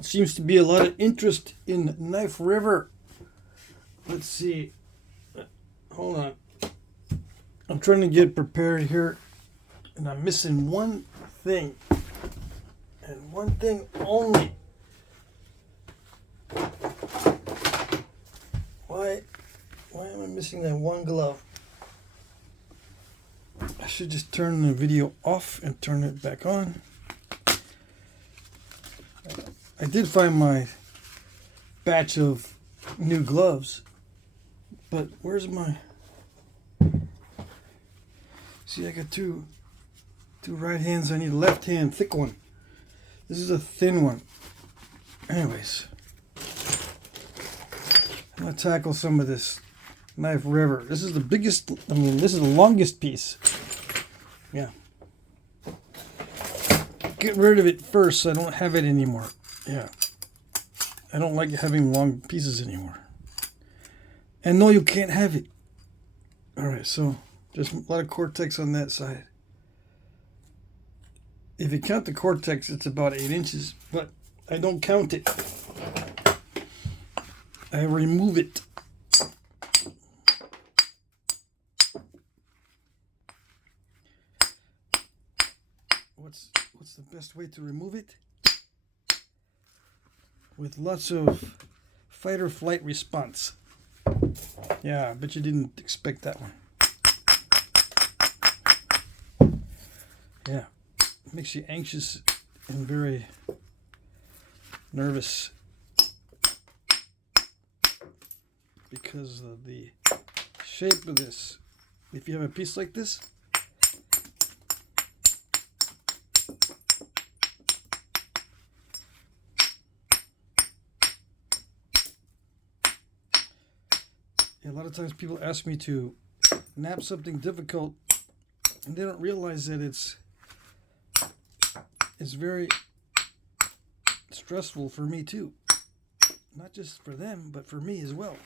Seems to be a lot of interest in Knife River. Let's see. Hold on. I'm trying to get prepared here, and I'm missing one thing. And one thing only. Why am I missing that one glove? I should just turn the video off and turn it back on. I did find my batch of new gloves, but where's my... See, I got two right hands. I need a left hand, thick one. This is a thin one. Anyways, I'm going to tackle some of this Knife River. This is the biggest, this is the longest piece. Yeah. Get rid of it first so I don't have it anymore. Yeah. I don't like having long pieces anymore. And no, you can't have it. Alright, so just a lot of cortex on that side. If you count the cortex, it's about 8 inches, but I don't count it. I remove it. What's the best way to remove it? With lots of fight or flight response. Yeah, I bet you didn't expect that one. Yeah, it makes you anxious and very nervous because of the shape of this. If you have a piece like this, a lot of times people ask me to knap something difficult and they don't realize that it's very stressful for me too. Not just for them, but for me as well.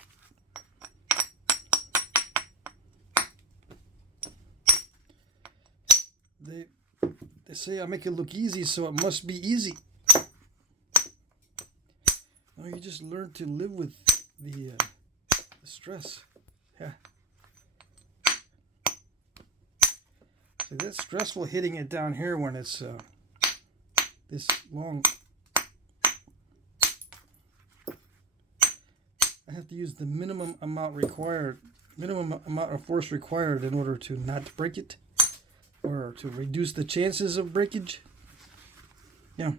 They say I make it look easy, so it must be easy. No, you just learn to live with the stress. Yeah. See, that's stressful hitting it down here when it's this long. I have to use the minimum amount of force required in order to not break it or to reduce the chances of breakage. Yeah.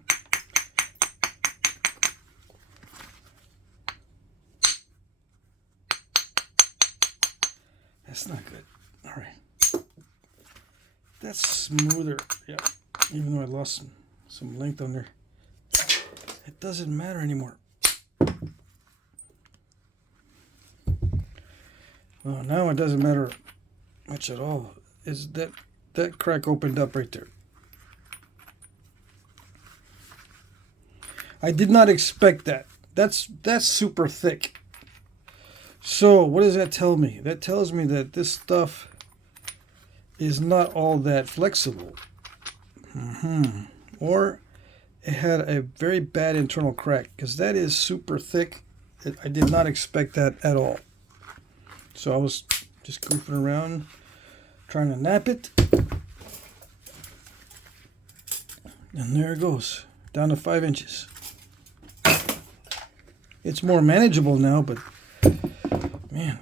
That's not good. All right. That's smoother. Yeah. Even though I lost some length on there. It doesn't matter anymore. Well, now it doesn't matter much at all. Is that crack opened up right there. I did not expect that. That's super thick. So what does that tell me? That tells me that this stuff is not all that flexible. Or it had a very bad internal crack, because that is super thick. I did not expect that at all. So I was just goofing around trying to nap it. And there it goes, down to 5 inches. It's more manageable now, but man.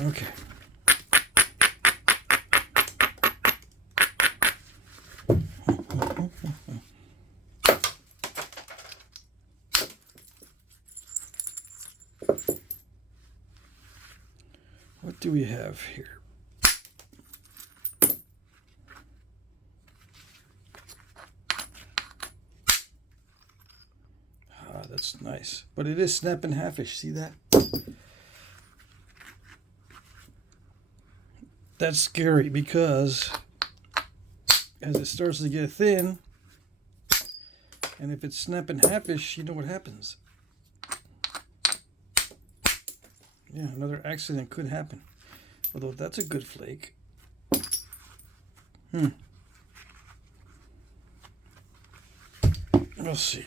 Okay. What do we have here? That's nice, but it is snapping halfish. See that? That's scary because as it starts to get thin, and if it's snapping halfish, you know what happens. Yeah, another accident could happen. Although that's a good flake. We'll see.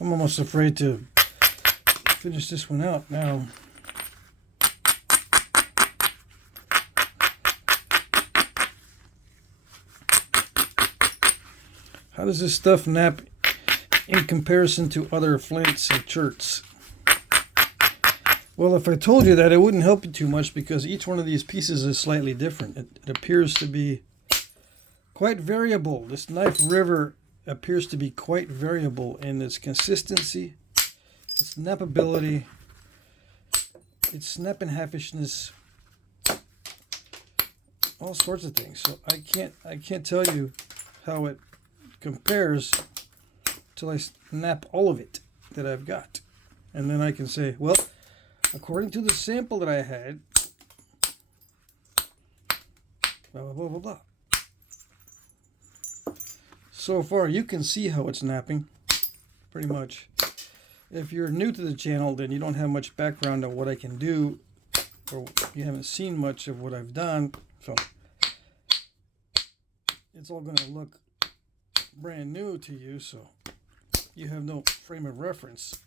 I'm almost afraid to finish this one out now. How does this stuff nap in comparison to other flints and cherts? Well, if I told you that, it wouldn't help you too much because each one of these pieces is slightly different. It appears to be quite variable. This knife river appears to be quite variable in its consistency, its nappability, its snap and halfishness, all sorts of things. So I can't tell you how it compares till I snap all of it that I've got, and then I can say, well, according to the sample that I had, blah blah blah blah blah. So far you can see how it's napping pretty much. If you're new to the channel, then you don't have much background on what I can do, or you haven't seen much of what I've done, so it's all going to look brand new to you, so you have no frame of reference.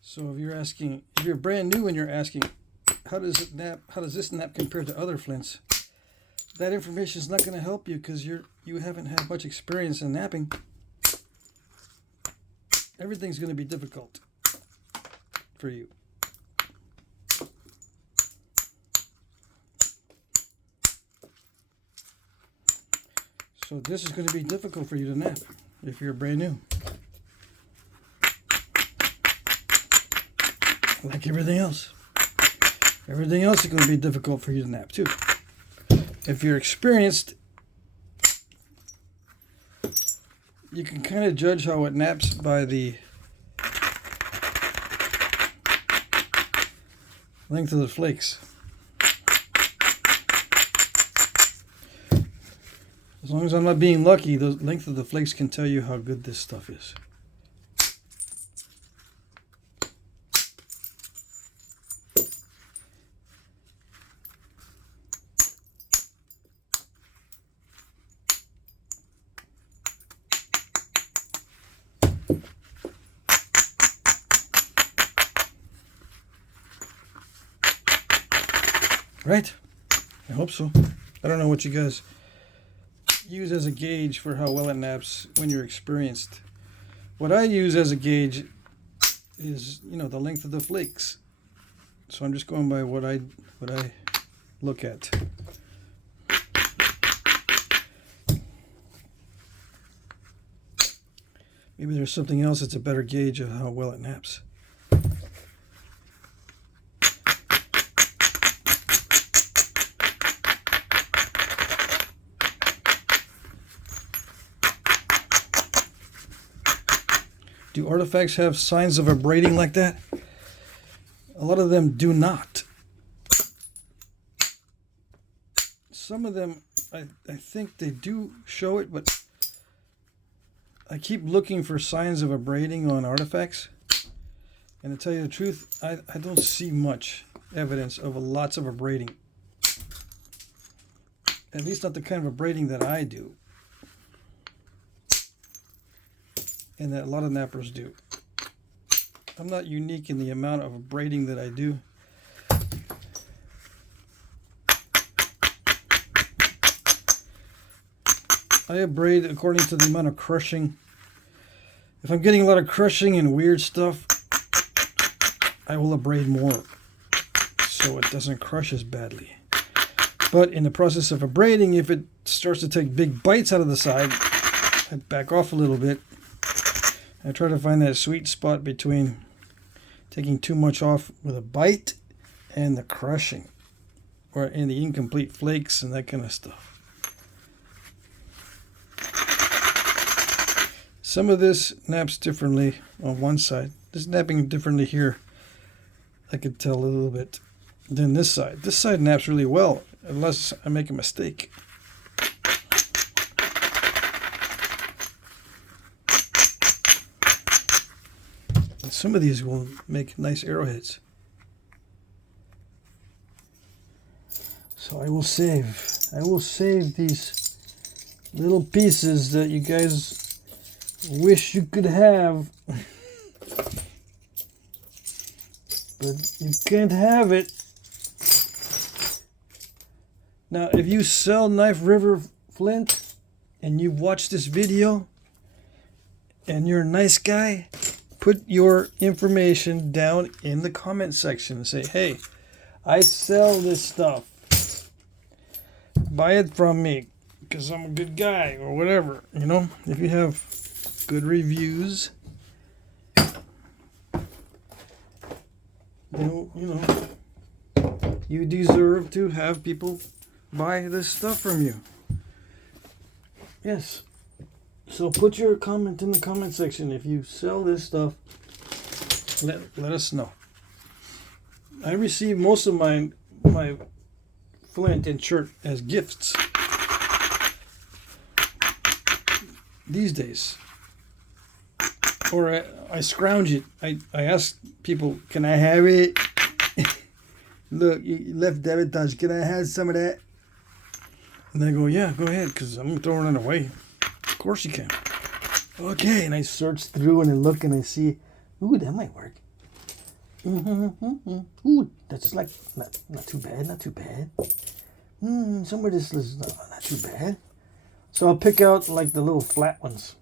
So if you're brand new and you're asking, how does it nap? How does this nap compare to other flints? That information is not going to help you because you haven't had much experience in napping. Everything's going to be difficult for you. So this is going to be difficult for you to nap if you're brand new. Like everything else. Everything else is going to be difficult for you to nap too. If you're experienced, you can kind of judge how it naps by the length of the flakes. As long as I'm not being lucky, the length of the flakes can tell you how good this stuff is. Right? I hope so. I don't know what you guys use as a gauge for how well it naps when you're experienced. What I use as a gauge is, the length of the flakes. So I'm just going by what I look at. Maybe there's something else that's a better gauge of how well it naps. Do artifacts have signs of abrading like that? A lot of them do not. Some of them, I think they do show it, but I keep looking for signs of abrading on artifacts. And to tell you the truth, I don't see much evidence of lots of abrading. At least not the kind of abrading that I do. And that a lot of nappers do. I'm not unique in the amount of abrading that I do. I abrade according to the amount of crushing. If I'm getting a lot of crushing and weird stuff, I will abrade more so it doesn't crush as badly. But in the process of abrading, if it starts to take big bites out of the side, I back off a little bit. I try to find that sweet spot between taking too much off with a bite and the crushing, or in the incomplete flakes and that kind of stuff. Some of this naps differently on one side. This napping differently here, I could tell a little bit, than this side. This side naps really well, unless I make a mistake. some of these will make nice arrowheads. So I will save these little pieces that you guys wish you could have. But you can't have it. Now, if you sell Knife River Flint and you watch this video and you're a nice guy, put your information down in the comment section and say, hey, I sell this stuff. Buy it from me because I'm a good guy or whatever. You know, if you have good reviews, then, you know, you deserve to have people buy this stuff from you. Yes. So put your comment in the comment section. If you sell this stuff, let us know. I receive most of my flint and chert as gifts these days. Or I scrounge it. I ask people, can I have it? Look, you left Dacite. Can I have some of that? And they go, yeah, go ahead, because I'm throwing it away. Of course you can. Okay, and I search through and I look and I see, ooh, that might work. Ooh, that's like, not too bad, not too bad. Some of this is not too bad. So I'll pick out like the little flat ones.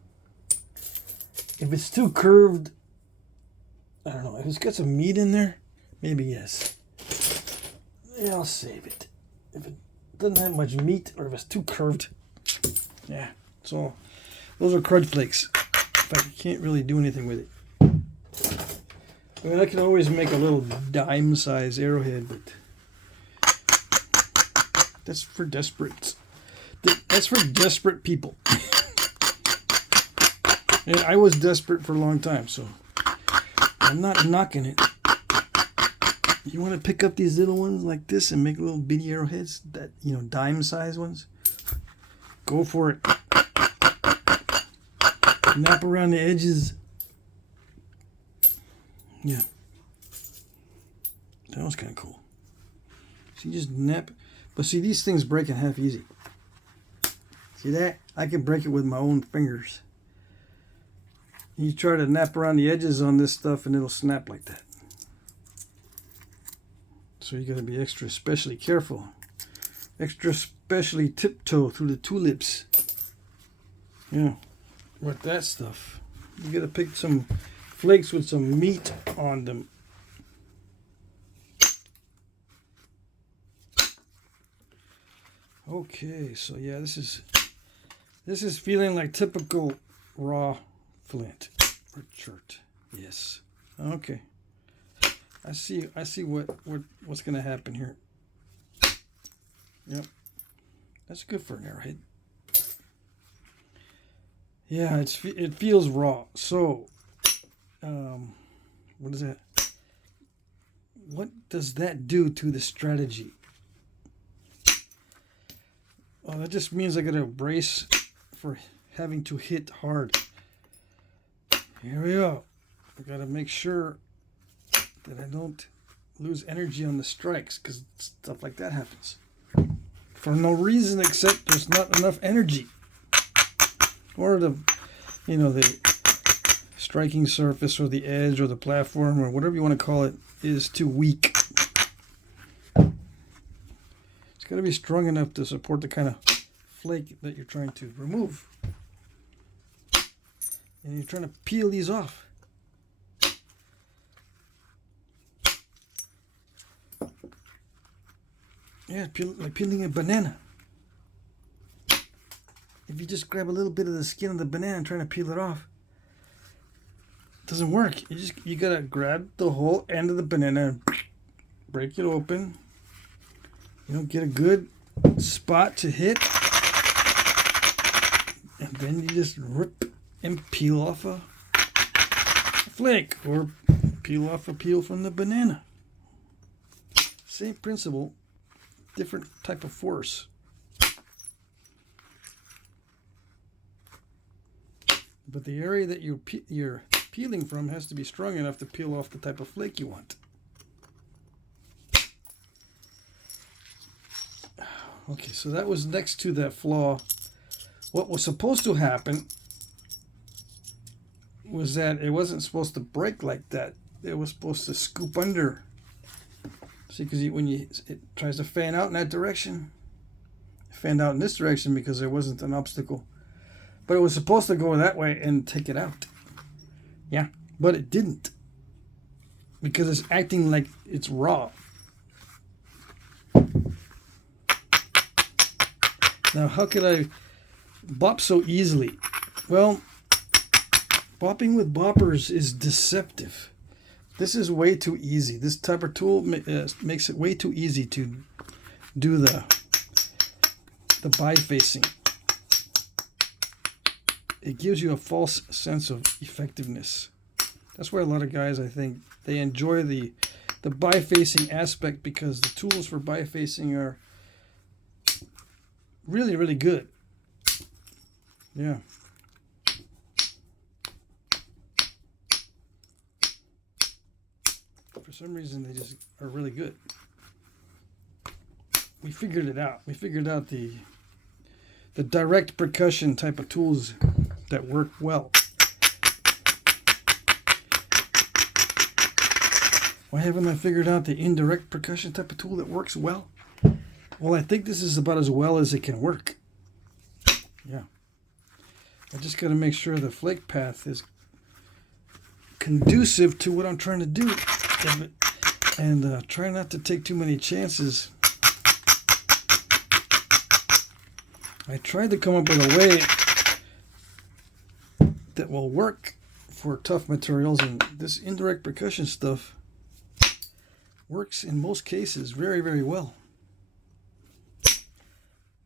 If it's too curved, I don't know. If it's got some meat in there, maybe yes. Yeah, I'll save it. If it doesn't have much meat or if it's too curved, yeah. So those are crud flakes. In fact, you can't really do anything with it. I mean, I can always make a little dime-size arrowhead, but that's for desperate. That's for desperate people. And I was desperate for a long time, so I'm not knocking it. You want to pick up these little ones like this and make little bitty arrowheads, that, you know, dime-size ones? Go for it. Nap around the edges. Yeah. That was kind of cool. So you just nap. But see, these things break in half easy. See that? I can break it with my own fingers. You try to nap around the edges on this stuff and it'll snap like that. So you got to be extra especially careful. Extra especially tiptoe through the tulips. Yeah. With that stuff. You got to pick some flakes with some meat on them. Okay, so yeah, this is feeling like typical raw flint or chert. Yes. Okay. I see what's gonna happen here. Yep. That's good for an arrowhead. Yeah, it feels raw. So what is that? What does that do to the strategy? Well, that just means I gotta brace for having to hit hard. Here we go. I gotta make sure that I don't lose energy on the strikes, because stuff like that happens for no reason except there's not enough energy, or the striking surface or the edge or the platform or whatever you want to call it is too weak. It's got to be strong enough to support the kind of flake that you're trying to remove. And you're trying to peel these off. Yeah, like peeling a banana. If you just grab a little bit of the skin of the banana and trying to peel it off, it doesn't work. You gotta grab the whole end of the banana and break it open. You know, get a good spot to hit, and then you just rip and peel off a flake or peel off a peel from the banana. Same principle, different type of force. But the area that you're peeling from has to be strong enough to peel off the type of flake you want. Okay, so that was next to that flaw. What was supposed to happen was that it wasn't supposed to break like that. It was supposed to scoop under. See, because it tries to fan out in that direction. It fanned out in this direction because there wasn't an obstacle. But it was supposed to go that way and take it out. Yeah, but it didn't. Because it's acting like it's raw. Now, how could I bop so easily? Well, bopping with boppers is deceptive. This is way too easy. This type of tool makes it way too easy to do the bifacing. It gives you a false sense of effectiveness. That's why a lot of guys, I think, they enjoy the bifacing aspect, because the tools for bifacing are really, really good. Yeah. For some reason, they just are really good. We figured it out. We figured out the direct percussion type of tools that work well. Why haven't I figured out the indirect percussion type of tool that works well? Well, I think this is about as well as it can work. Yeah. I just got to make sure the flake path is conducive to what I'm trying to do. And try not to take too many chances. I tried to come up with a way that will work for tough materials, and this indirect percussion stuff works in most cases very, very well.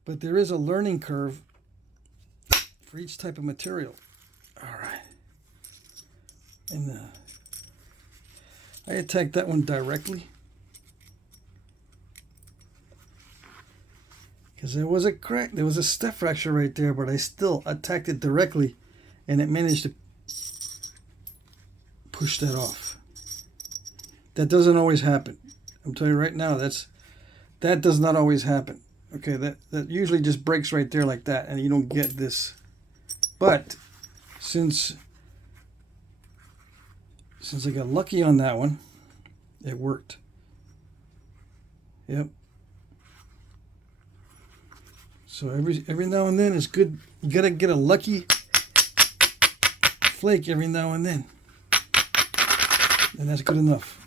But there is a learning curve for each type of material. All right. And I attacked that one directly, because there was a crack, there was a step fracture right there, but I still attacked it directly, and it managed to push that off. That doesn't always happen. I'm telling you right now, that does not always happen. Okay, that usually just breaks right there like that, and you don't get this. But since I got lucky on that one, it worked. Yep. So every now and then it's good. You gotta get a lucky flake every now and then, and that's good enough.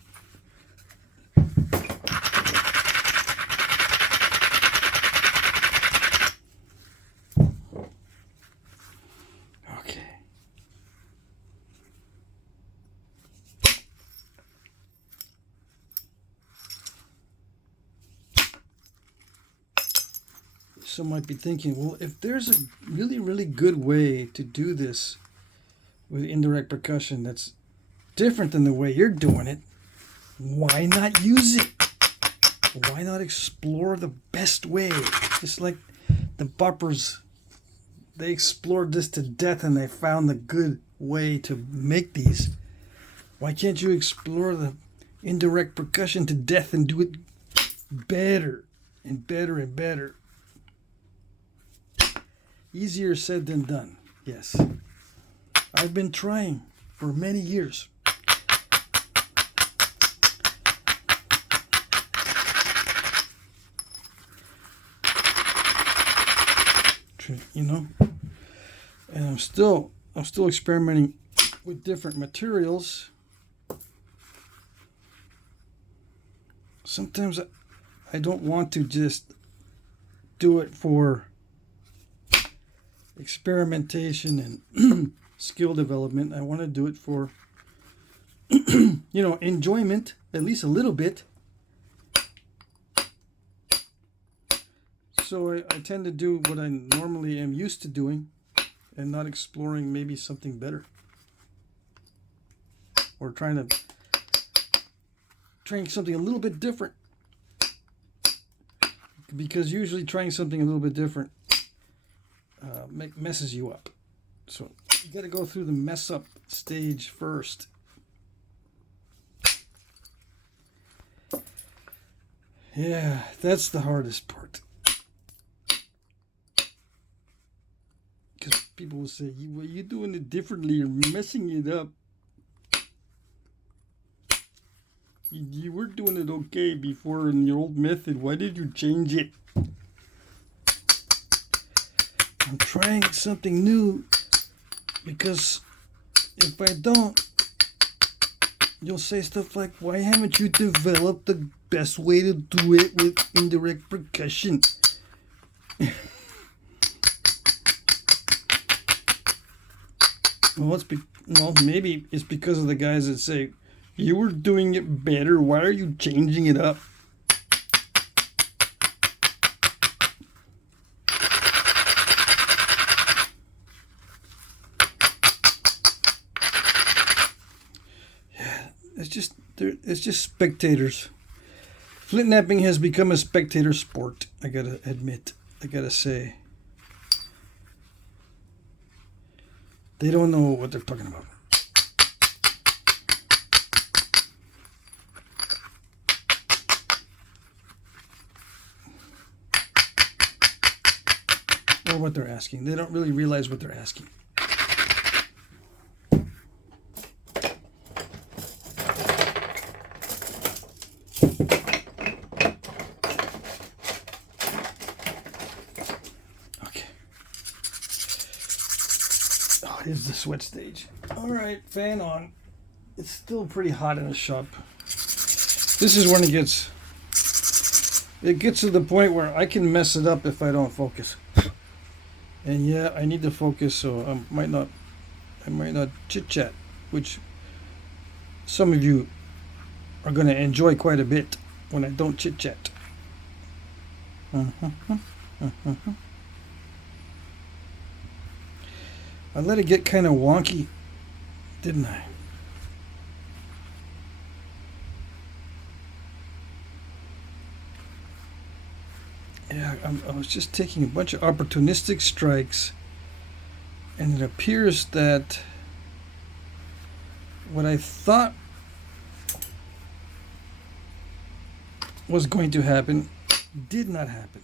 Some might be thinking, well, if there's a really, really good way to do this with indirect percussion that's different than the way you're doing it, why not use it? Why not explore the best way? Just like the boppers, they explored this to death and they found the good way to make these. Why can't you explore the indirect percussion to death and do it better and better and better? Easier said than done, yes. I've been trying for many years. You know, and I'm still experimenting with different materials. Sometimes I don't want to just do it for experimentation and skill development. I want to do it for enjoyment, at least a little bit. So I tend to do what I normally am used to doing and not exploring maybe something better, or trying something a little bit different, because usually trying something a little bit different messes you up. So You got to go through the mess up stage first. Yeah, that's the hardest part. Because people will say, well, you're doing it differently, you're messing it up. You were doing it okay before in your old method. Why did you change it? I'm trying something new because if I don't, you'll say stuff like, why haven't you developed the best way to do it with indirect percussion? Well, maybe it's because of the guys that say, you were doing it better, why are you changing it up? It's just spectators. Flintknapping has become a spectator sport. I gotta admit. I gotta say. They don't know what they're talking about. Or what they're asking. They don't really realize what they're asking. Is the sweat stage. Alright, fan on. It's still pretty hot in the shop. This is when it gets to the point where I can mess it up if I don't focus. And yeah, I need to focus, so I might not chit chat, which some of you are going to enjoy quite a bit when I don't chit chat. I let it get kind of wonky, didn't I? Yeah, I was just taking a bunch of opportunistic strikes, and it appears that what I thought was going to happen did not happen.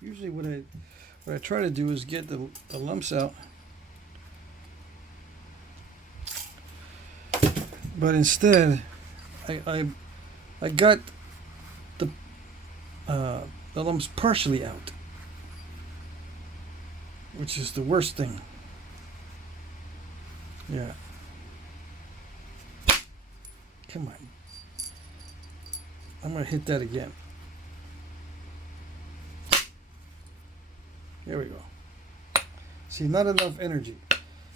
Usually what I try to do is get the lumps out. But instead I got the lumps partially out, which is the worst thing. Yeah. Come on. I'm going to hit that again. There we go. See, not enough energy.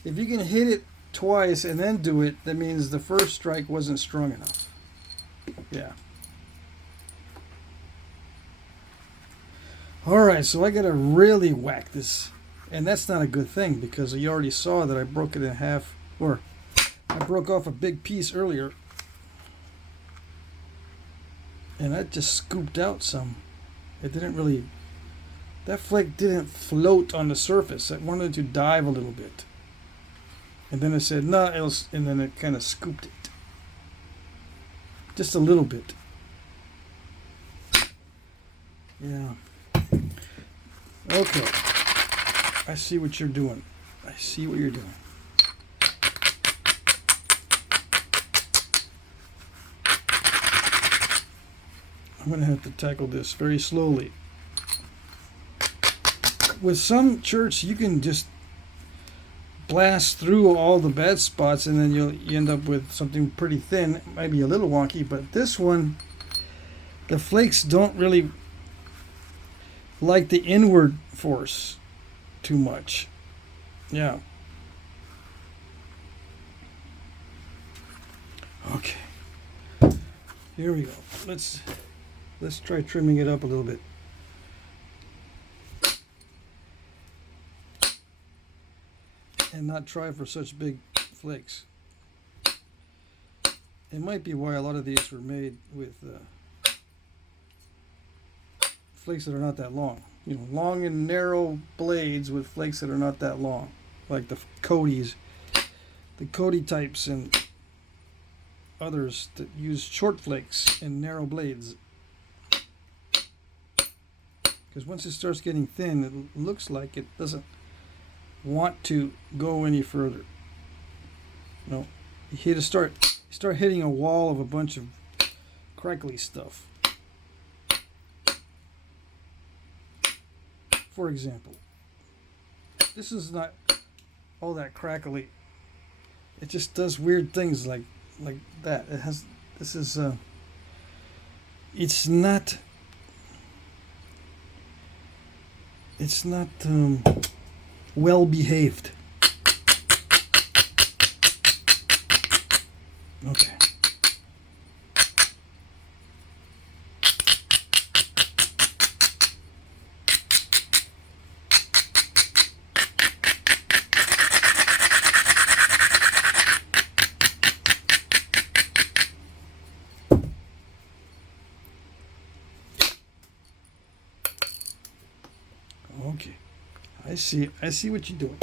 If you can hit it twice and then do it, that means the first strike wasn't strong enough. Yeah. Alright, so I gotta really whack this. And that's not a good thing because you already saw that I broke it in half, or I broke off a big piece earlier. And I just scooped out some. It didn't really... That flake didn't float on the surface. I wanted to dive a little bit. And then I said, no, else, and then it kind of scooped it. Just a little bit. Yeah. Okay. I see what you're doing. I see what you're doing. I'm going to have to tackle this very slowly. With some church, you can just blast through all the bad spots and then you end up with something pretty thin. It might be a little wonky, but this one, the flakes don't really like the inward force too much. Yeah. Okay. Here we go. Let's try trimming it up a little bit. And not try for such big flakes. It might be why a lot of these were made with flakes that are not that long. You know, long and narrow blades with flakes that are not that long, like the Cody's, the Cody types, and others that use short flakes and narrow blades. Because once it starts getting thin, it looks like it doesn't want to go any further. You know, you start hitting a wall of a bunch of crackly stuff. For example, this is not all that crackly. It just does weird things like that. It has. This is. It's not. It's not well behaved. Okay. Okay. I see what you're doing.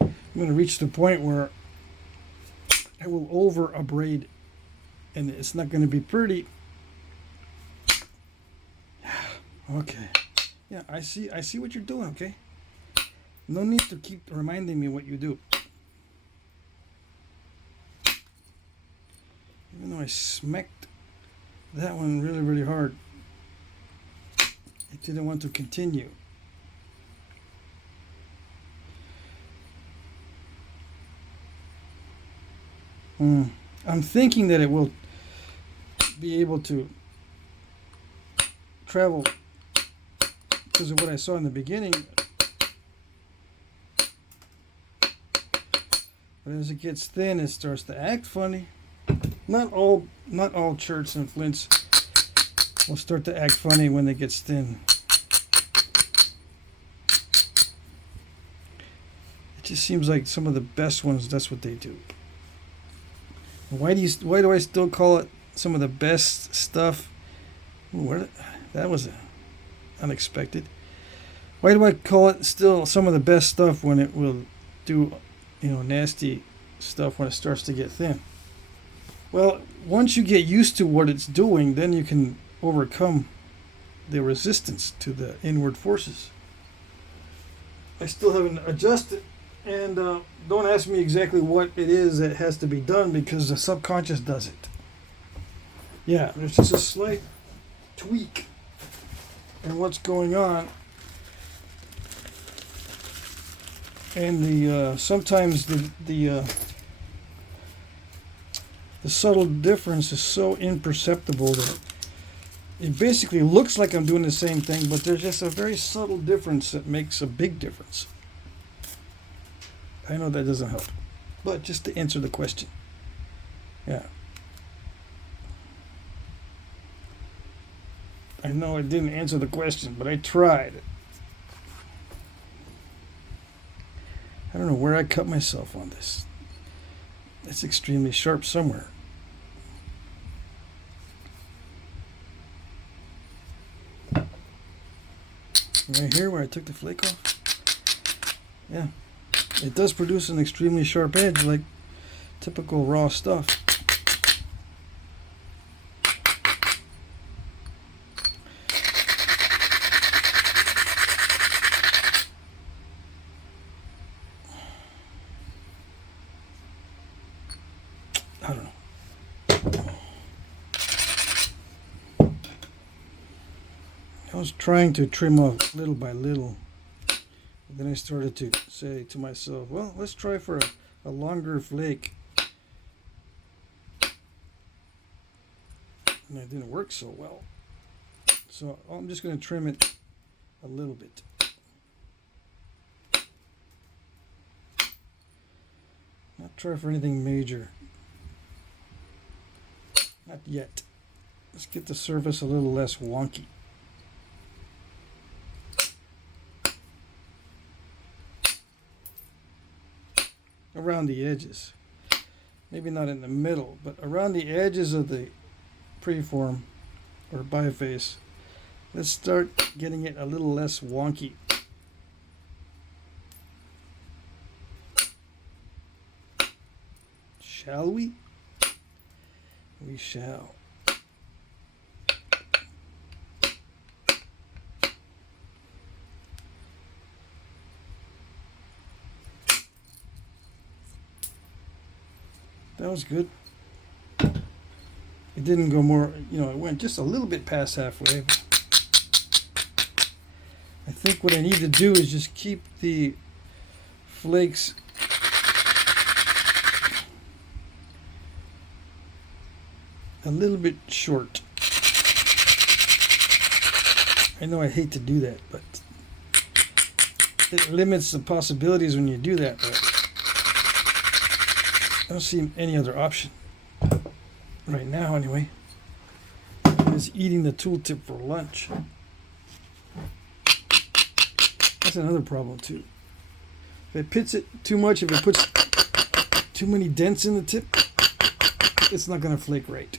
I'm going to reach the point where I will over abrade, and it's not going to be pretty. Okay. Yeah, I see what you're doing, okay? No need to keep reminding me what you do. Even though I smacked that one really, really hard, it didn't want to continue. I'm thinking that it will be able to travel because of what I saw in the beginning. But as it gets thin, it starts to act funny. Not all cherts and flints will start to act funny when it gets thin. It just seems like some of the best ones, that's what they do. Why do I still call it some of the best stuff? Ooh, that was unexpected. Why do I call it still some of the best stuff when it will do, nasty stuff when it starts to get thin? Well, once you get used to what it's doing, then you can overcome the resistance to the inward forces. I still haven't adjusted, and don't ask me exactly what it is that has to be done because the subconscious does it. Yeah, there's just a slight tweak in what's going on, and the sometimes the subtle difference is so imperceptible that it basically looks like I'm doing the same thing, but there's just a very subtle difference that makes a big difference. I know that doesn't help, but just to answer the question. Yeah. I know I didn't answer the question, but I tried. I don't know where I cut myself on this. It's extremely sharp somewhere. Right here where I took the flake off. Yeah. It does produce an extremely sharp edge like typical raw stuff. I don't know. I was trying to trim off little by little. Then I started to say to myself, well, let's try for a longer flake. And it didn't work so well. So I'm just going to trim it a little bit. Not try for anything major. Not yet. Let's get the surface a little less wonky. Around the edges. maybe not in the middle, but around the edges of the preform or biface. Let's start getting it a little less wonky. Shall we? We shall. That was good. It didn't go more, you know, it went just a little bit past halfway. I think what I need to do is just keep the flakes a little bit short. I know I hate to do that, but it limits the possibilities when you do that, but I don't see any other option right now anyway. Is eating the tooltip for lunch. That's another problem too. If it pits it too much, if it puts too many dents in the tip, it's not going to flake right.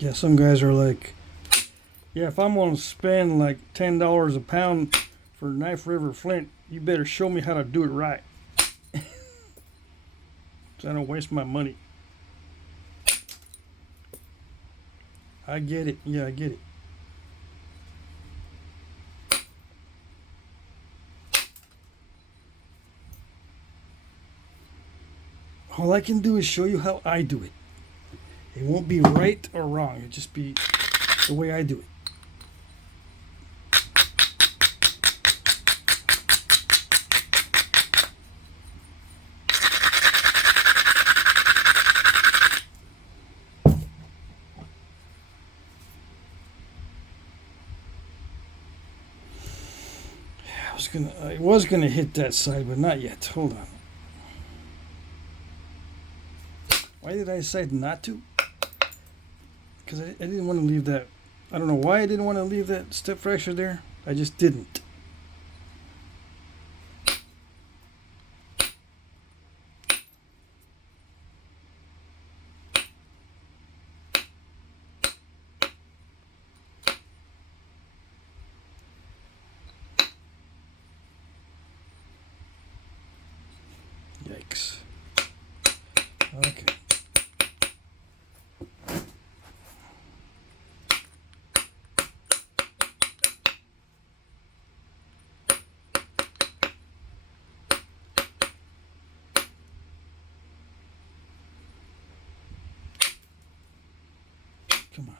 Yeah, some guys are like, yeah, if I'm going to spend like $10 a pound for Knife River Flint, you better show me how to do it right. So I don't waste my money. I get it. Yeah, I get it. All I can do is show you how I do it. It won't be right or wrong. It'll just be the way I do it. I was gonna hit that side, but not yet. Hold on. Why did I decide not to? Because I didn't want to leave that. I don't know why I didn't want to leave that step fracture there. I just didn't. Yikes. Okay. Come on.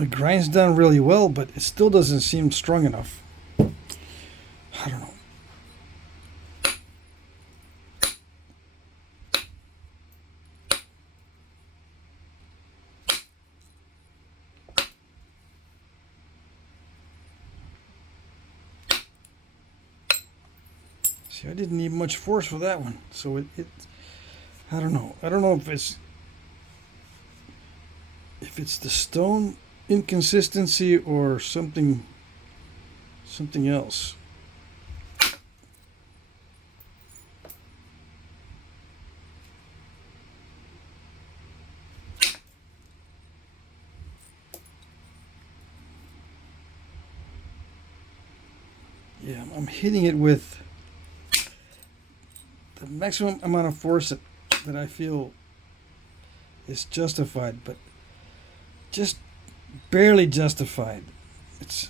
It grinds down really well, but it still doesn't seem strong enough. I don't know. See, I didn't need much force for that one, so it I don't know. I don't know if it's the stone inconsistency or something else. Yeah, I'm hitting it with the maximum amount of force that I feel is justified, but just barely justified. It's,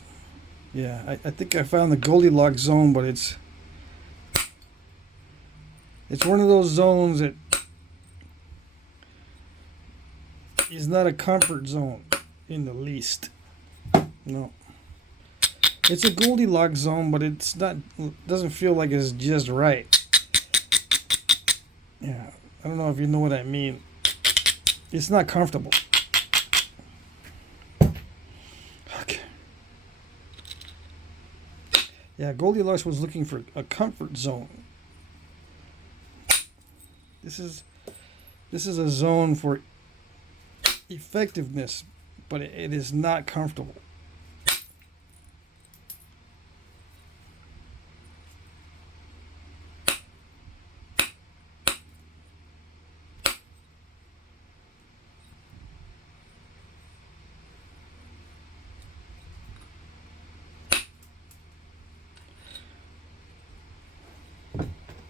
yeah, I think I found the Goldilocks zone, but it's one of those zones that is not a comfort zone in the least. No. It's a Goldilocks zone, but it's not, doesn't feel like it's just right. Yeah, I don't know if you know what I mean. It's not comfortable. Okay. Yeah, Goldilocks was looking for a comfort zone. This is a zone for effectiveness, but it is not comfortable.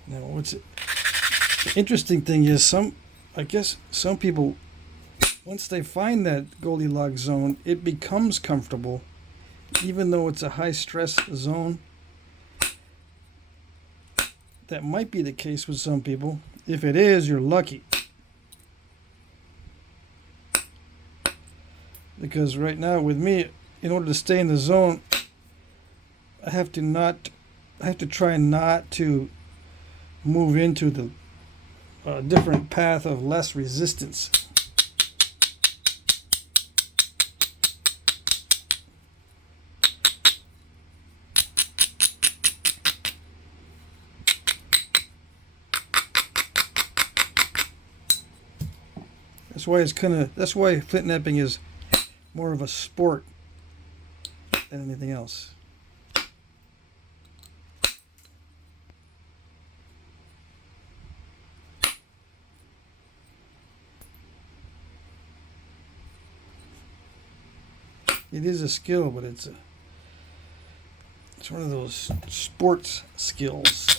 Now, the interesting thing is I guess some people, once they find that Goldilocks zone, it becomes comfortable, even though it's a high stress zone. That might be the case with some people. If it is, you're lucky. Because right now with me, in order to stay in the zone, I have to try not to move into the different path of less resistance. That's why flint knapping is more of a sport than anything else. It is a skill, but it's one of those sports skills.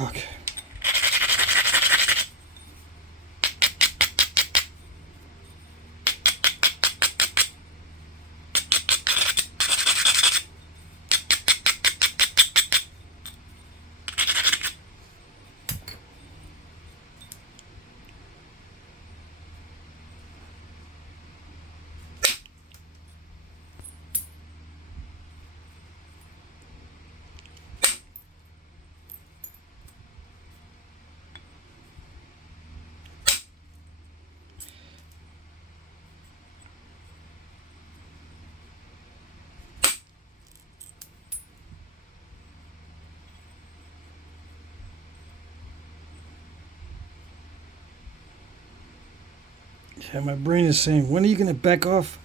Okay. Yeah, my brain is saying, when are you going to back off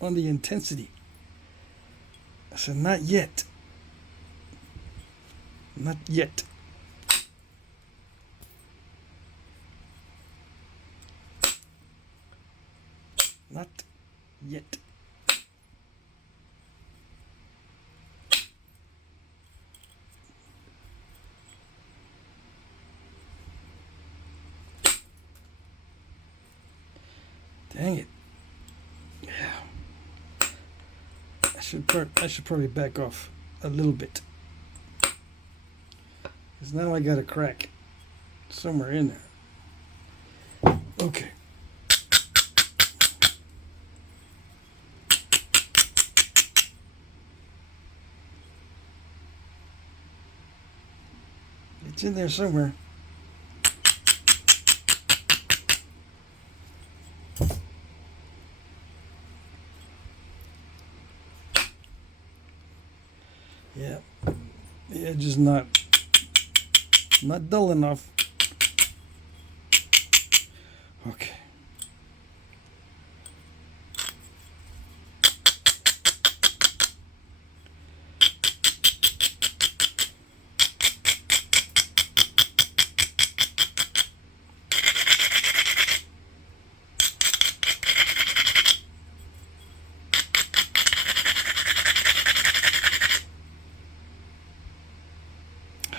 on the intensity? I said, not yet. Not yet. Not yet. Dang it. Yeah. I should probably back off a little bit. Because now I got a crack somewhere in there. Okay. It's in there somewhere. Yeah, the edge is not dull enough. Okay.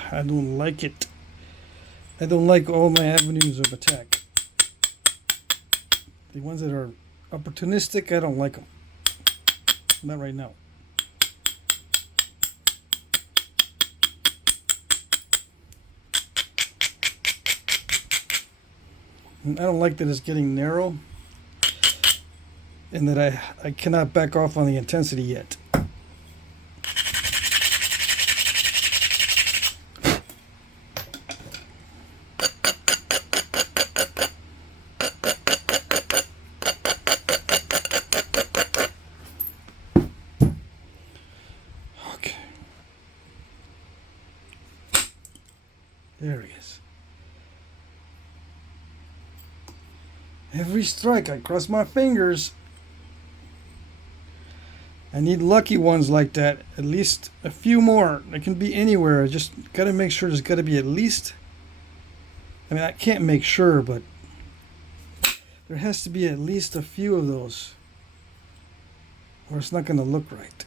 I don't like it. I don't like all my avenues of attack. The ones that are opportunistic, I don't like them. Not right now. And I don't like that it's getting narrow and that I cannot back off on the intensity yet. There he is. Every strike, I cross my fingers. I need lucky ones like that. At least a few more. It can be anywhere. I just got to make sure there's got to be at least... I mean, I can't make sure, but... there has to be at least a few of those. Or it's not going to look right.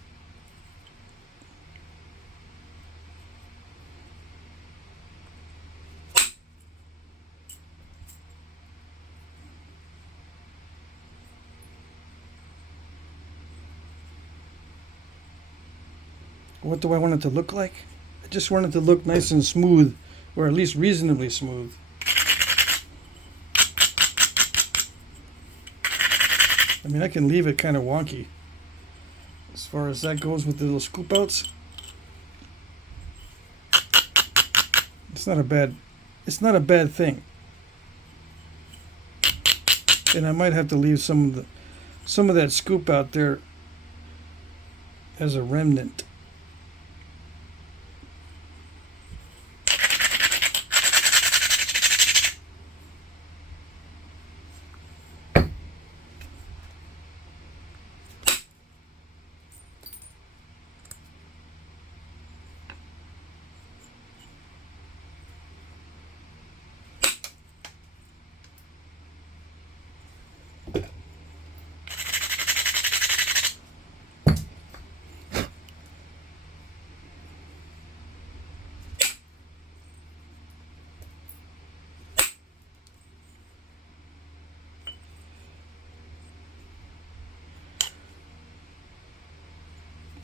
What do I want it to look like? I just want it to look nice and smooth, or at least reasonably smooth. I mean, I can leave it kind of wonky as far as that goes with the little scoop outs. It's not a bad thing. And I might have to leave some of that scoop out there as a remnant.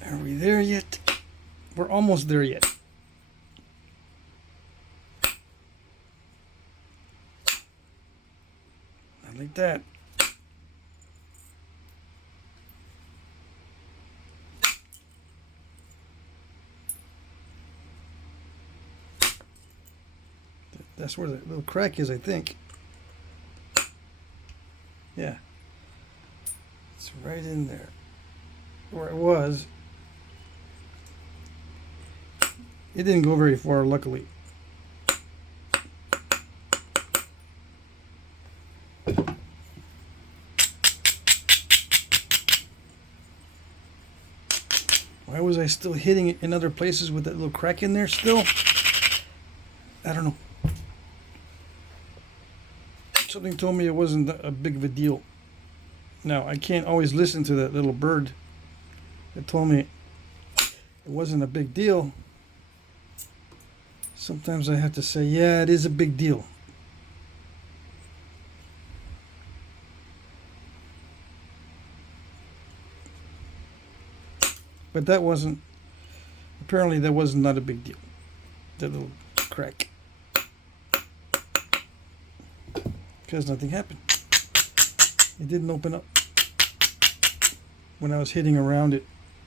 Are we there yet? We're almost there yet. Not like that. That's where the little crack is, I think. Yeah. It's right in there. Where it was. It didn't go very far, luckily. Why was I still hitting it in other places with that little crack in there still? I don't know. Something told me it wasn't a big of a deal. Now, I can't always listen to that little bird that told me it wasn't a big deal. Sometimes I have to say, yeah, it is a big deal. But that wasn't, apparently that was not a big deal. That little crack. Because nothing happened. It didn't open up. When I was hitting around it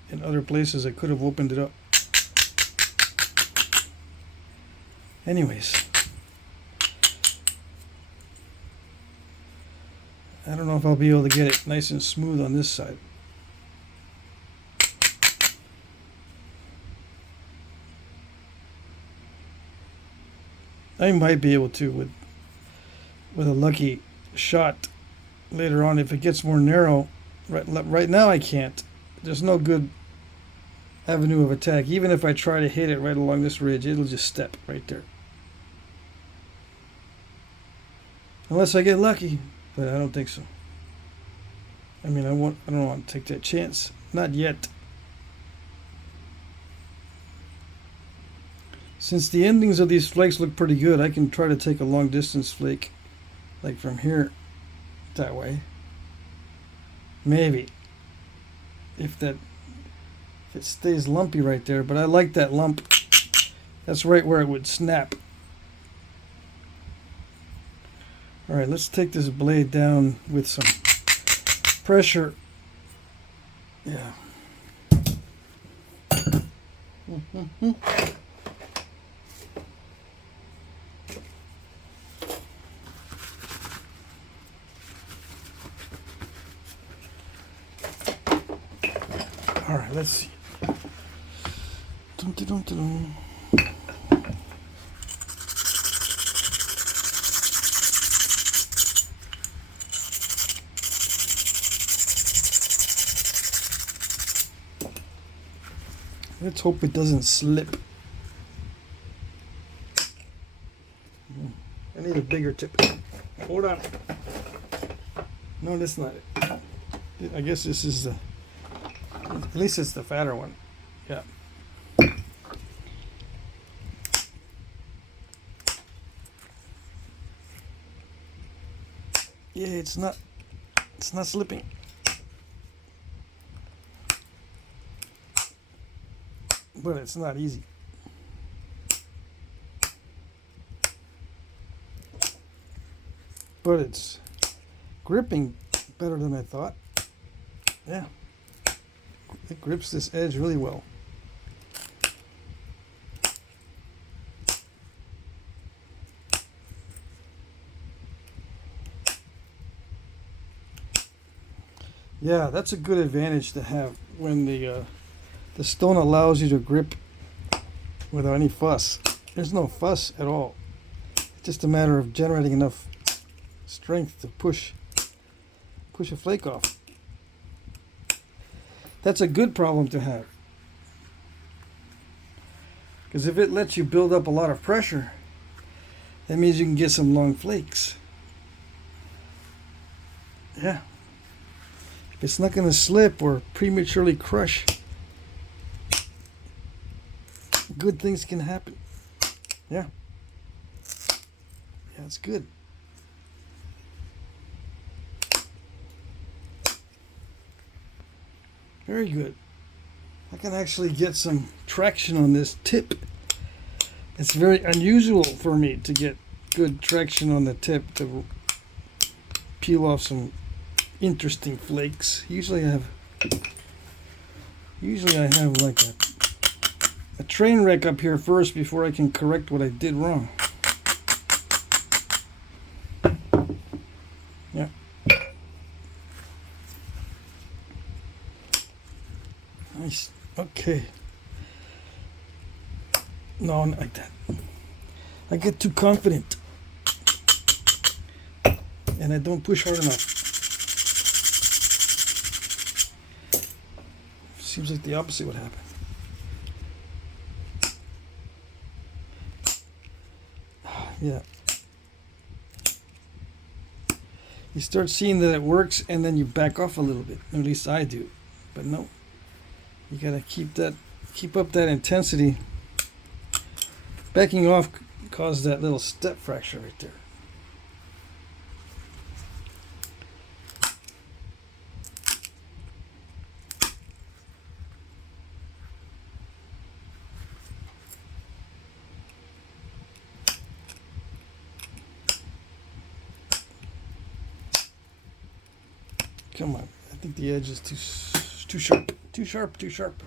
in other places, I could have opened it up. Anyways. I don't know if I'll be able to get it nice and smooth on this side. I might be able to with a lucky shot later on if it gets more narrow. Right now I can't. There's no good avenue of attack. Even if I try to hit it right along this ridge, it'll just step right there. Unless I get lucky, but I don't think so. I mean, I don't want to take that chance. Not yet. Since the endings of these flakes look pretty good, I can try to take a long distance flake, like from here that way. Maybe. If it stays lumpy right there, but I like that lump. That's right where it would snap. All right, let's take this blade down with some pressure. Yeah. All right, let's see. Dum-de-dum-de-dum. Let's hope it doesn't slip. I need a bigger tip. Hold on. No, that's not it. I guess this is the... At least it's the fatter one. Yeah. Yeah, it's not slipping. But it's not easy. But it's gripping better than I thought. Yeah. It grips this edge really well. Yeah, that's a good advantage to have when the stone allows you to grip without any fuss. There's no fuss at all. It's just a matter of generating enough strength to push a flake off. That's a good problem to have. Because if it lets you build up a lot of pressure, that means you can get some long flakes. Yeah. If it's not going to slip or prematurely crush, good things can happen. Yeah. Yeah, it's good. Very good. I can actually get some traction on this tip. It's very unusual for me to get good traction on the tip to peel off some interesting flakes. Usually I have like a train wreck up here first before I can correct what I did wrong. Yeah. Nice. Okay. No, not like that. I get too confident. And I don't push hard enough. Seems like the opposite would happen. Yeah. You start seeing that it works, and then you back off a little bit. At least I do. But no, you gotta keep up that intensity. Backing off caused that little step fracture right there. Come on, I think the edge is too sharp. Too sharp, too sharp.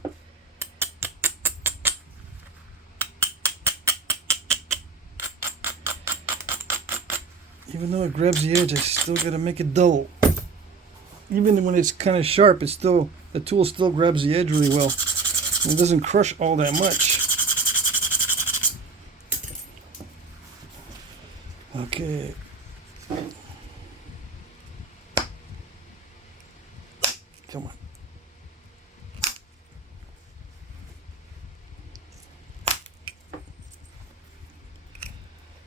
Even though it grabs the edge, I still gotta make it dull. Even when it's kind of sharp, it's still, the tool still grabs the edge really well. And it doesn't crush all that much. Okay. Come on.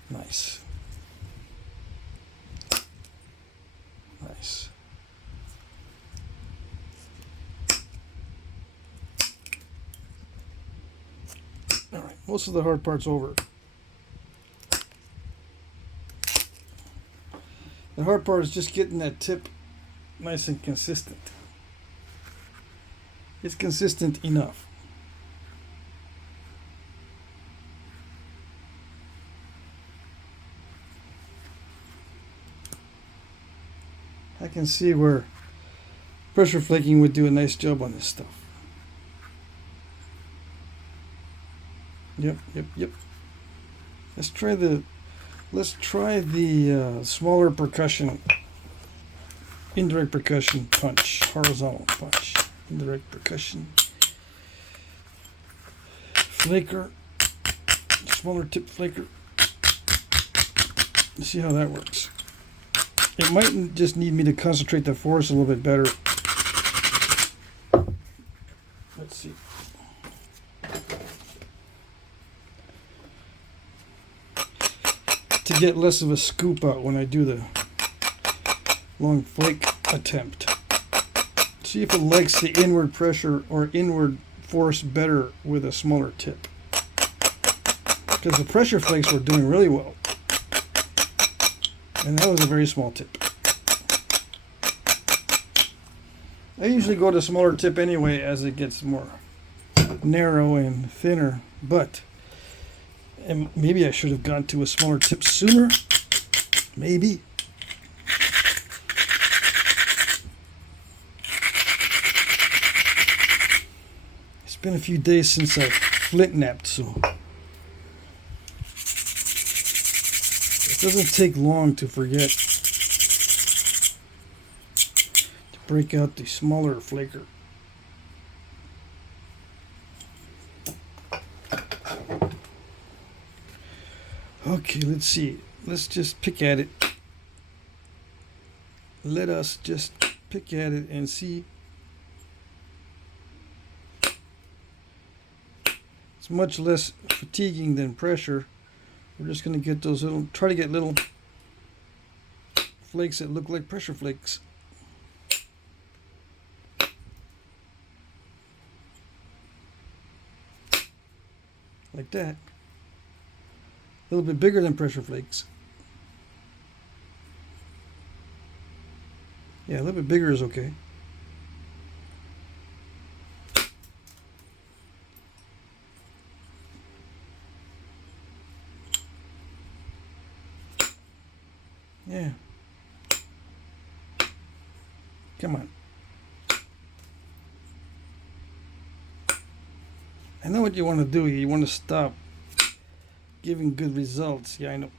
Nice. Nice. All right, most of the hard part's over. The hard part is just getting that tip nice and consistent. It's consistent enough. I can see where pressure flaking would do a nice job on this stuff. Yep. Let's try the smaller percussion, indirect percussion punch, horizontal punch. Indirect percussion. Flaker. Smaller tip flaker. Let's see how that works. It might just need me to concentrate the force a little bit better. Let's see. To get less of a scoop out when I do the long flake attempt. See if it likes the inward pressure or inward force better with a smaller tip. Because the pressure flakes were doing really well. And that was a very small tip. I usually go to smaller tip anyway as it gets more narrow and thinner. But maybe I should have gone to a smaller tip sooner. Maybe. It's been a few days since I flint napped, so it doesn't take long to forget to break out the smaller flaker. Okay, let's see. Let's just pick at it. Let us just pick at it and see. It's much less fatiguing than pressure. We're just going to get those little, try to get little flakes that look like pressure flakes. Like that. A little bit bigger than pressure flakes. Yeah, a little bit bigger is okay. Yeah. Come on. I know what you want to do. You want to stop giving good results. Yeah, I know.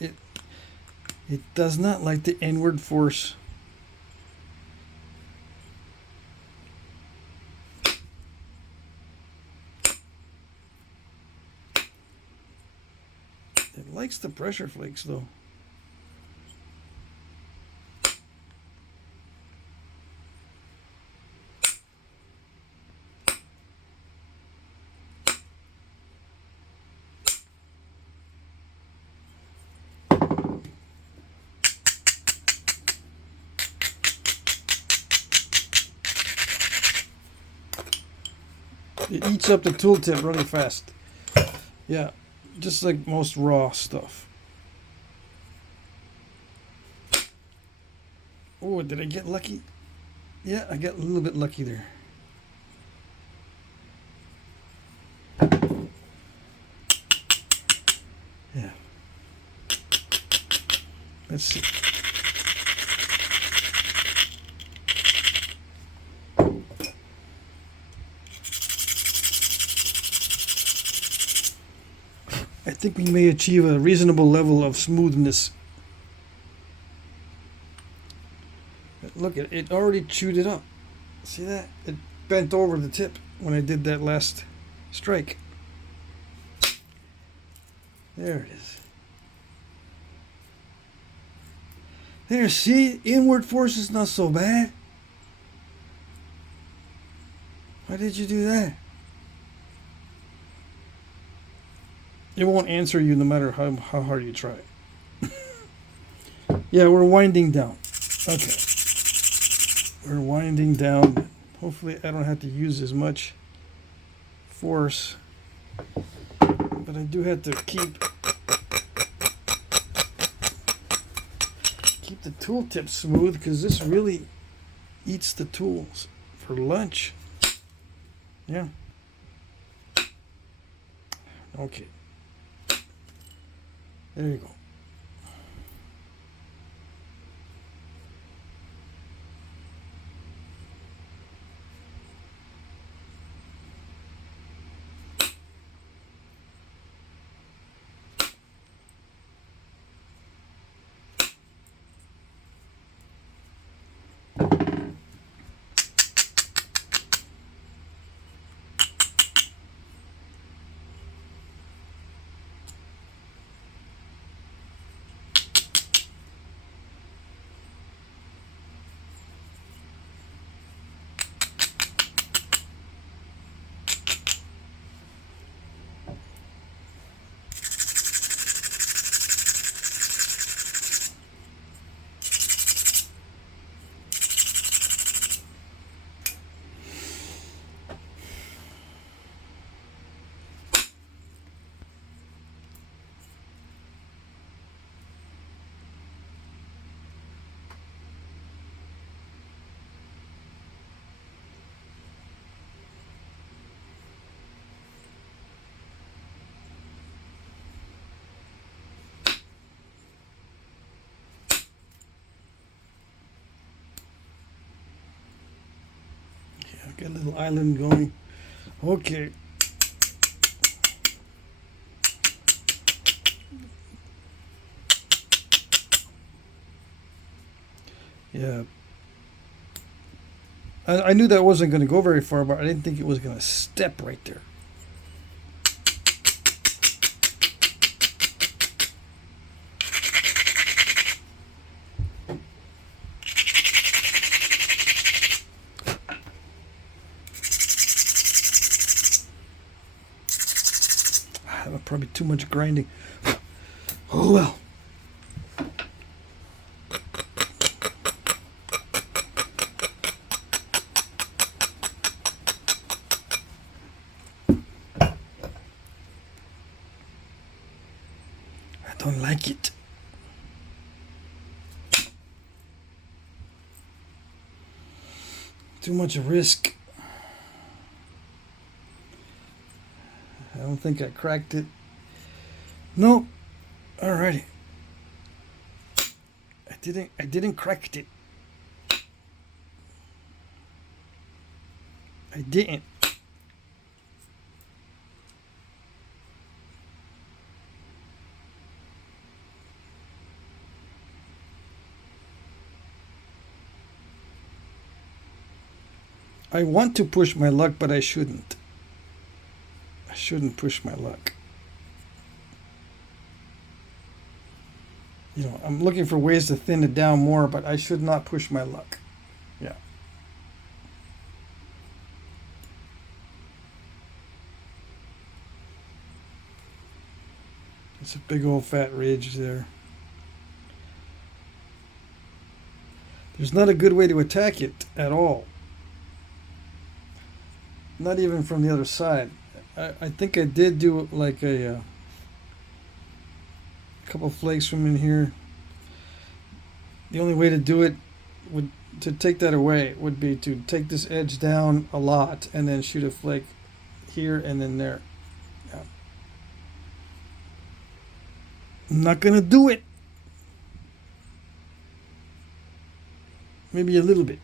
Yeah, it does not like the inward force. It likes the pressure flakes though. It eats up the tooltip really fast. Yeah, just like most raw stuff. Oh, did I get lucky? Yeah, I got a little bit lucky there. Yeah. Let's see. I think we may achieve a reasonable level of smoothness. Look, it already chewed it up. See that? It bent over the tip when I did that last strike. There it is. There, see? Inward force is not so bad. Why did you do that? It won't answer you no matter how hard you try. Yeah, we're winding down. Okay. We're winding down. Hopefully I don't have to use as much force. But I do have to keep the tooltip smooth because this really eats the tools for lunch. Yeah. Okay. There you go. Got a little island going. Okay. Yeah. I knew that wasn't going to go very far, but I didn't think it was going to step right there. Probably too much grinding. Oh well. I don't like it. Too much risk. I don't think I cracked it. No. Alrighty. I didn't crack it. I didn't. I want to push my luck, but I shouldn't. I shouldn't push my luck. You know, I'm looking for ways to thin it down more, but I should not push my luck. Yeah. It's a big old fat ridge there. There's not a good way to attack it at all. Not even from the other side. I think I did do like a couple flakes from in here. The only way to do it would to take that away would be to take this edge down a lot and then shoot a flake here and then there. Yeah. I'm not gonna do it. Maybe a little bit.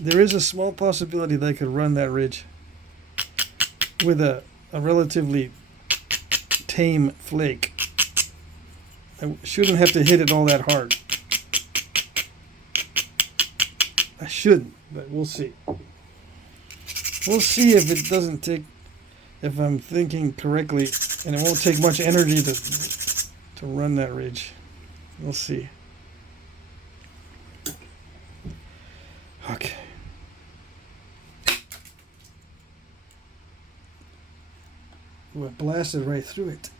There is a small possibility that I could run that ridge with a relatively tame flake. I shouldn't have to hit it all that hard. I shouldn't, but we'll see. We'll see if it doesn't take, if I'm thinking correctly, and it won't take much energy to run that ridge. We'll see. Okay. Ooh, it blasted right through it.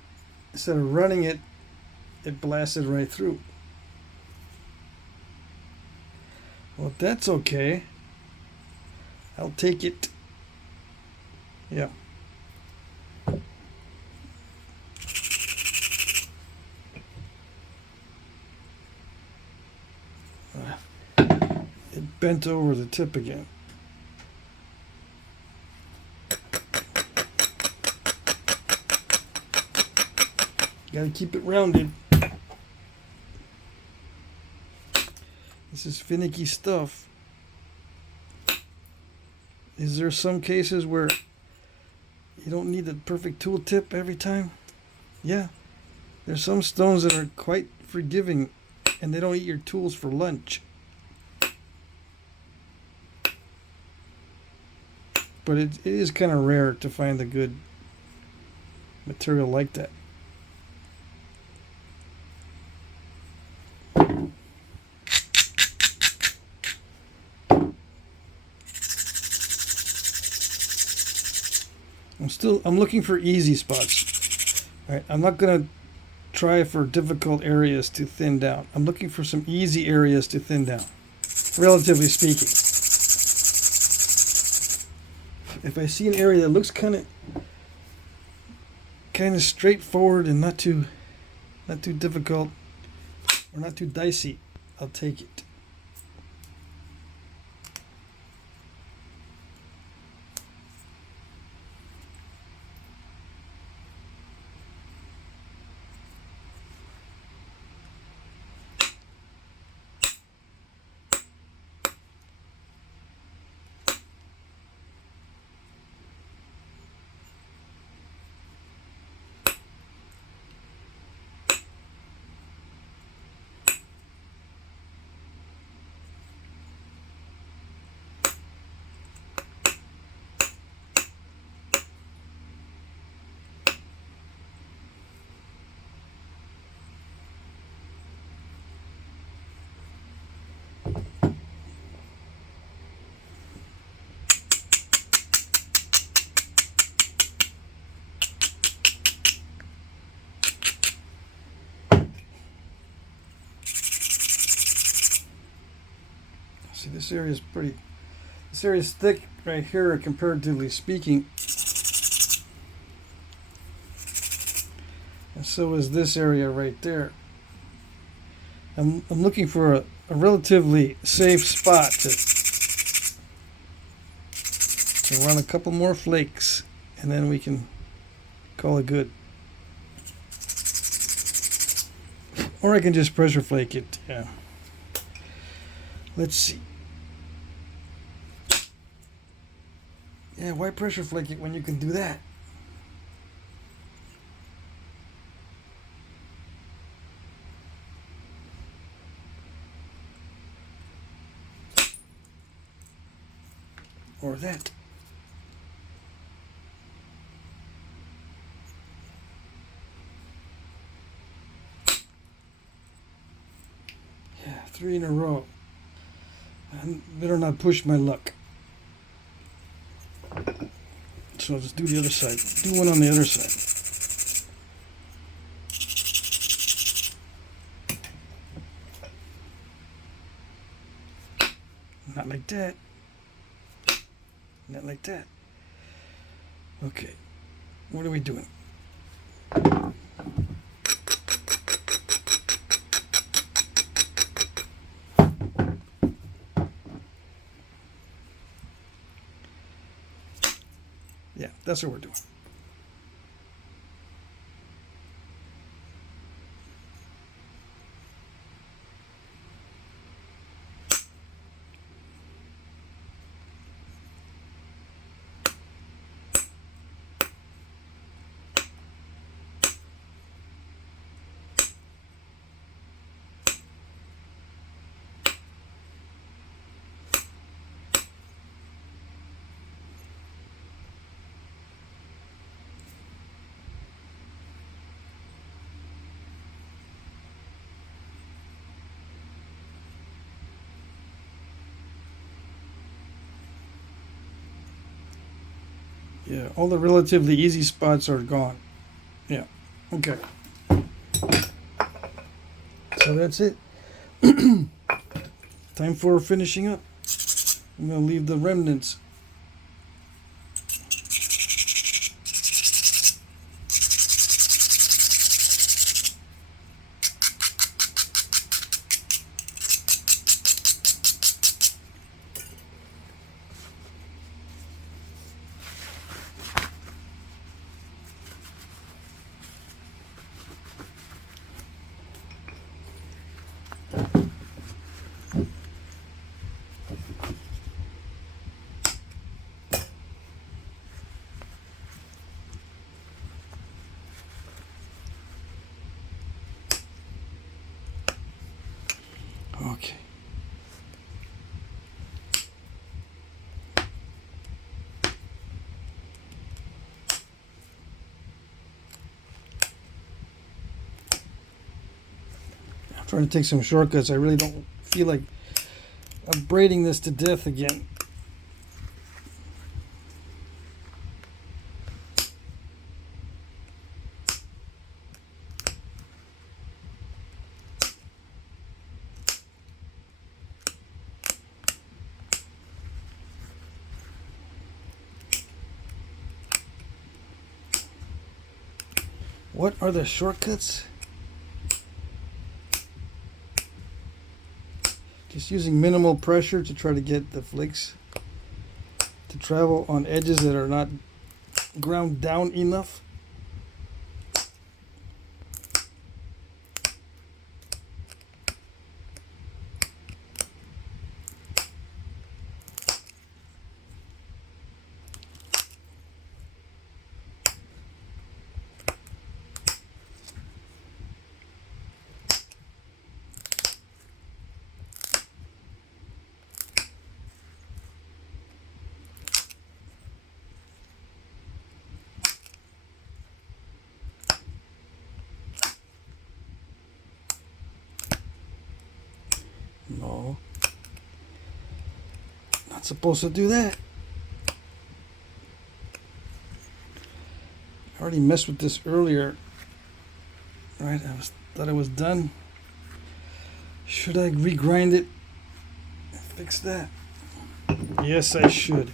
Instead of running it, it blasted right through. Well, that's okay. I'll take it. Yeah. It bent over the tip again. Gotta keep it rounded. This is finicky stuff. Is there some cases where you don't need the perfect tool tip every time? Yeah. There's some stones that are quite forgiving and they don't eat your tools for lunch. But it is kind of rare to find a good material like that. I'm looking for easy spots. All right, I'm not gonna try for difficult areas to thin down. I'm looking for some easy areas to thin down, relatively speaking. If I see an area that looks kind of straightforward and not too difficult or not too dicey, I'll take it. See, this area is pretty. This area is thick right here, comparatively speaking, and so is this area right there. I'm looking for a relatively safe spot to run a couple more flakes, and then we can call it good. Or I can just pressure flake it. Yeah. Let's see. Yeah, why pressure flake it when you can do that? Or that. Yeah, 3 in a row. I better not push my luck. So I'll just do the other side. Do one on the other side. Not like that. Not like that. Okay. What are we doing? Yeah, that's what we're doing. Yeah, all the relatively easy spots are gone. Yeah, okay. So that's it. Time for finishing up. I'm going to leave the remnants. Okay. I'm trying to take some shortcuts. I really don't feel like braiding this to death again. What are the shortcuts? Just using minimal pressure to try to get the flakes to travel on edges that are not ground down enough. No. Not supposed to do that. I already messed with this earlier. Right, thought I was done. Should I regrind it and fix that? Yes, I should.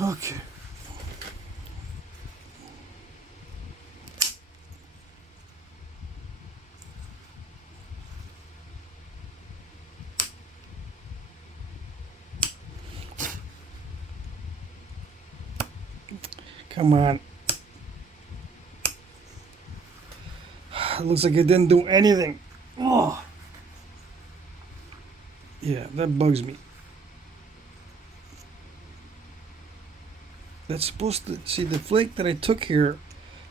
Okay. Come on. It looks like it didn't do anything. Oh. Yeah, that bugs me. That's supposed to, see, the flake that I took here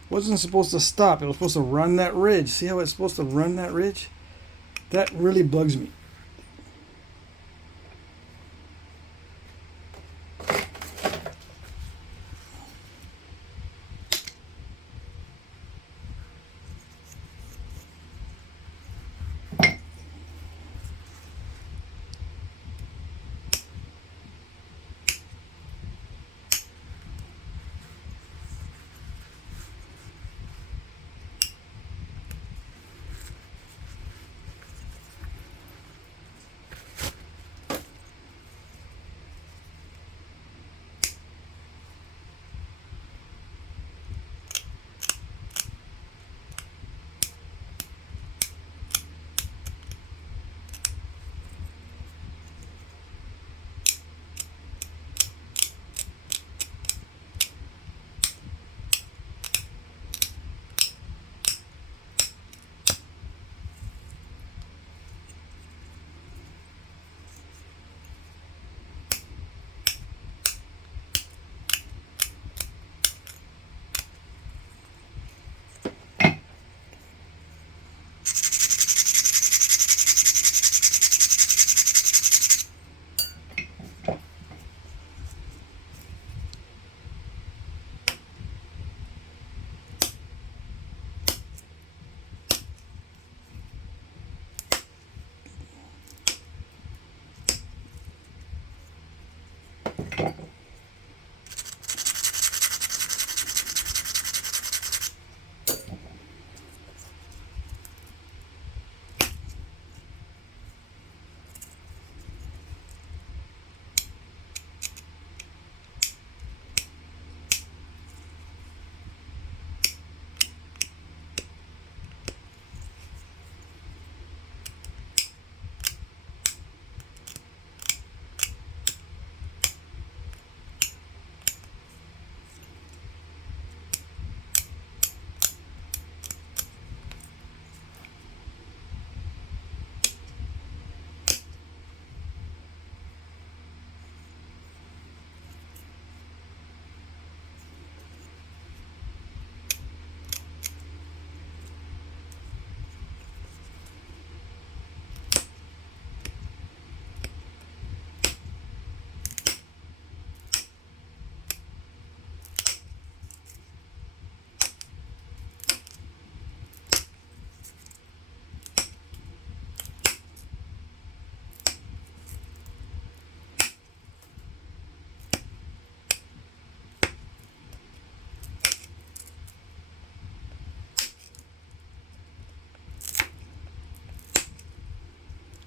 wasn't supposed to stop. It was supposed to run that ridge. See how it's supposed to run that ridge? That really bugs me.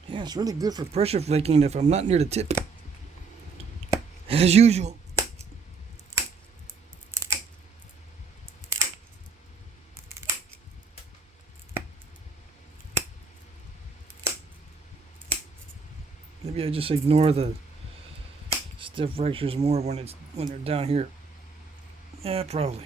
Yeah, it's really good for pressure flaking if I'm not near the tip. As usual. Maybe I just ignore the stiff fractures more when they're down here. Yeah, probably.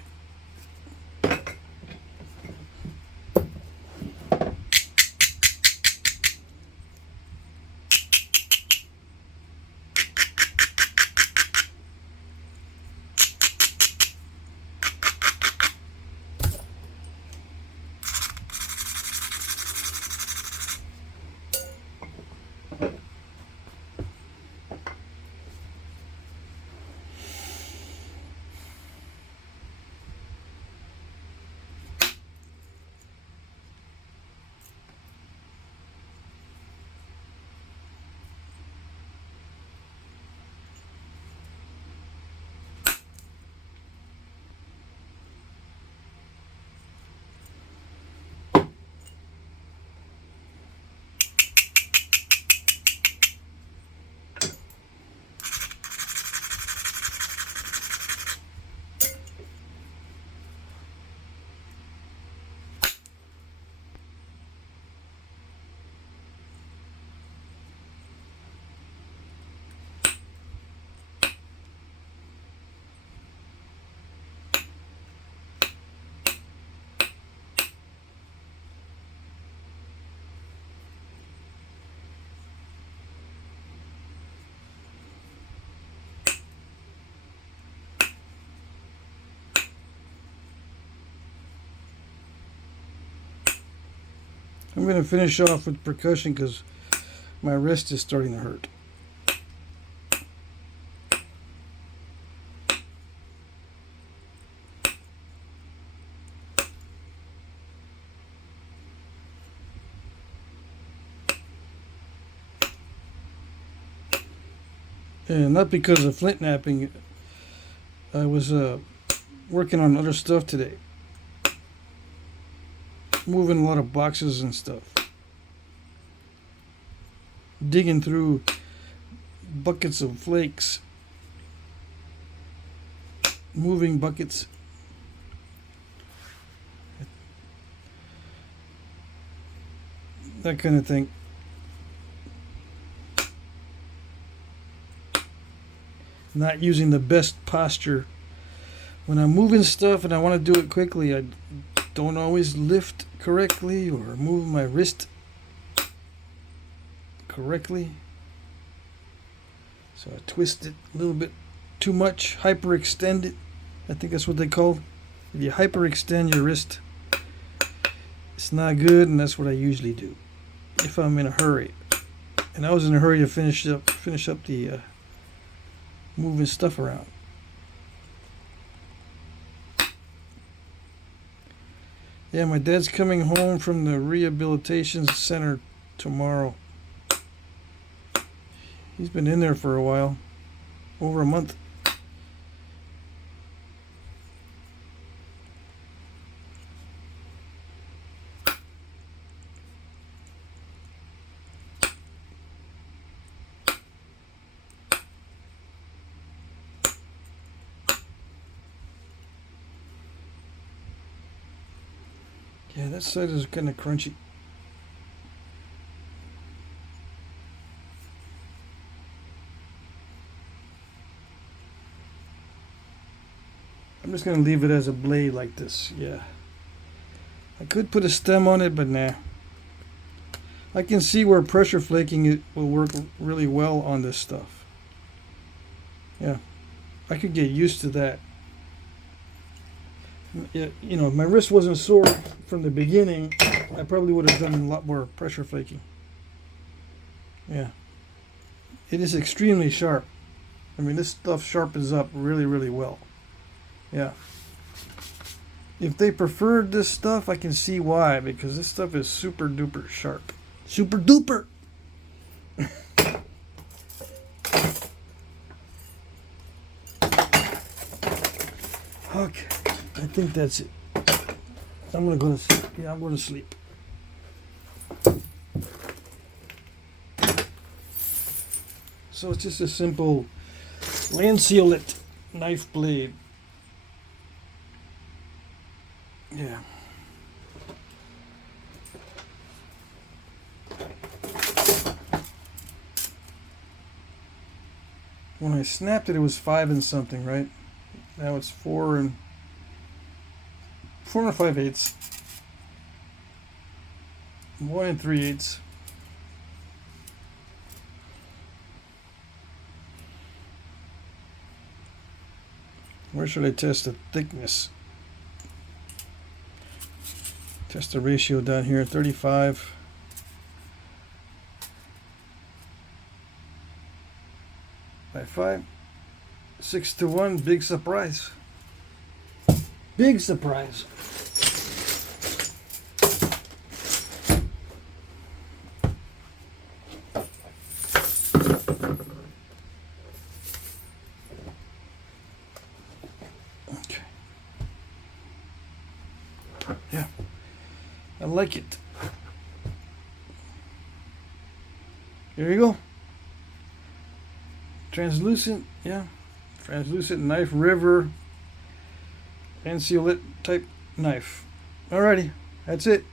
I'm going to finish off with percussion because my wrist is starting to hurt. And not because of flint napping. I was working on other stuff today. Moving a lot of boxes and stuff. Digging through buckets of flakes. Moving buckets. That kind of thing. Not using the best posture. When I'm moving stuff and I want to do it quickly, I don't always lift correctly or move my wrist correctly. So I twist it a little bit too much, hyperextend it. I think that's what they call it. If you hyperextend your wrist, it's not good, and that's what I usually do if I'm in a hurry. And I was in a hurry to finish up the moving stuff around. Yeah, my dad's coming home from the rehabilitation center tomorrow. He's been in there for a while. over a month. Yeah, that side is kind of crunchy. I'm just going to leave it as a blade like this. Yeah. I could put a stem on it, but nah. I can see where pressure flaking it will work really well on this stuff. Yeah. I could get used to that. Yeah, you know, if my wrist wasn't sore from the beginning, I probably would have done a lot more pressure flaking. Yeah. It is extremely sharp. I mean, this stuff sharpens up really, really well. Yeah. If they preferred this stuff, I can see why, because this stuff is super duper sharp. Super duper! Okay, I think that's it. I'm gonna go to sleep. Yeah, I'm going to sleep. So it's just a simple Lanceolate knife blade. Yeah. When I snapped it, it was 5 and something, right? Now it's 4 and 5/8. 1 3/8. Where should I test the thickness? Test the ratio down here, 35. By 5. 6-1, big surprise. Big surprise. Okay. Yeah. I like it. There you go. Translucent, yeah. Translucent knife river. Lanceolate type knife. Alrighty, that's it.